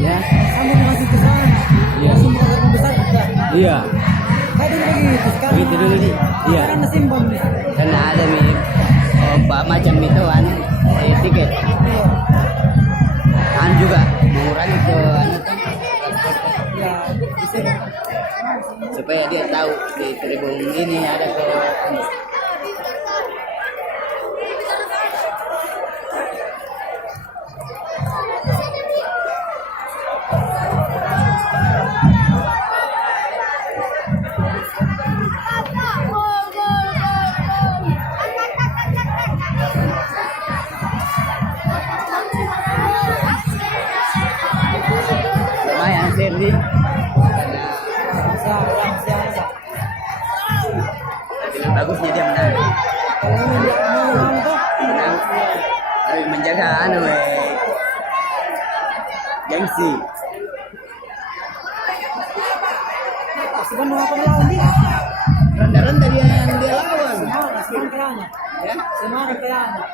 Ya. Sama masih ke sana. Iya. Masih mau besar juga. Iya. Tadi begitu sekarang. Begitu dulu nih. Iya. Sekarang simbol nih. Karena ada nih Pak macam itu tiket. Iya. Juga mengurangi ke tuh Ya, bisa. supaya dia tahu di tribun ini ada ke lumayan Serdi dengan bagusnya dia menang tapi menjaga gengsi Sebenarnya apa lawan dia? rendah-rendah dia yang dia lawan Semangat kayaknya. ya Semangat kayaknya.